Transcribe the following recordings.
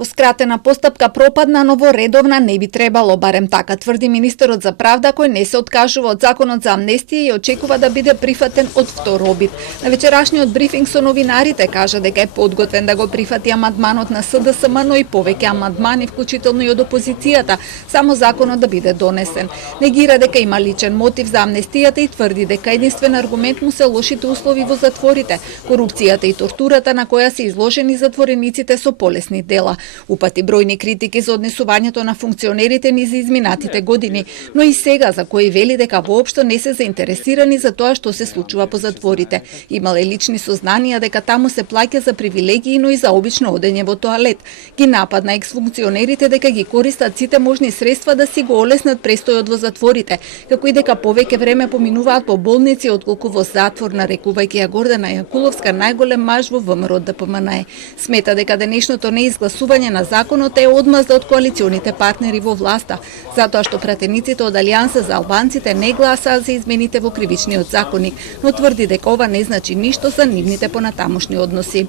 Во скратена постапка пропадна, но во редовна не би требало, барем така тврди министерот за правда, кој не се откажува од законот за амнестија и очекува да биде прифатен од второбит. На вечерашниот брифинг со новинарите кажа дека е подготвен да го прифати амандманот на СДСМ, но и повеќе амандмани, вклучително и од опозицијата, само законот да биде донесен. Негира дека има личен мотив за амнестијата и тврди дека единствен аргумент му се лошите услови во затворите, корупцијата и тортурата на која се изложени затворениците со полесни дела. Упати бројни критики за однесувањето на функционерите низ изминатите години, но и сега за кои вели дека воопшто не се заинтересирани за тоа што се случува по затворите. Имале лични сознанија дека таму се плаќа за привилегии, но и за обично одење во тоалет. Ги нападна екс-функционерите дека ги користат сите можни средства да си го олеснат престојот во затворите, како и дека повеќе време поминуваат по болници отколку во затвор, нарекувајќи ја Гордана Јакуловска најголем маж во ВМРО ДПМН. Смета дека денешното неизгласување на законот е одмазда од коалиционите партнери во власта, затоа што пратениците од Алијанса за албанците не гласаа за измените во кривичниот законник, но тврди дека ова не значи ништо за нивните понатамошни односи.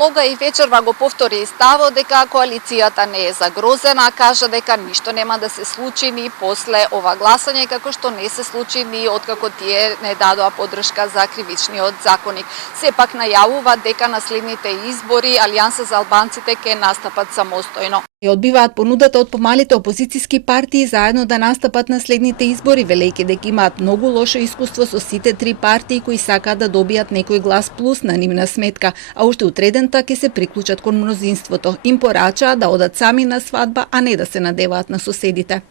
Лога и вечерва го повтори и ставот дека коалицијата не е загрозена, кажа дека ништо нема да се случи ни после ова гласање, како што не се случи ни откако тие не дадоа поддршка за кривичниот законник. Сепак најавува дека на следните избори Алијанса за албанците ќе настапат самостојно. И одбиваат понудата од помалите опозициски партии заедно да настапат на следните избори, велејќи дека имаат многу лошо искуство со сите три партии кои сакаат да добијат некој глас плюс на нивна сметка, а уште утредента ќе се приклучат кон мнозинството. Им порачаа да одат сами на свадба, а не да се надеваат на соседите.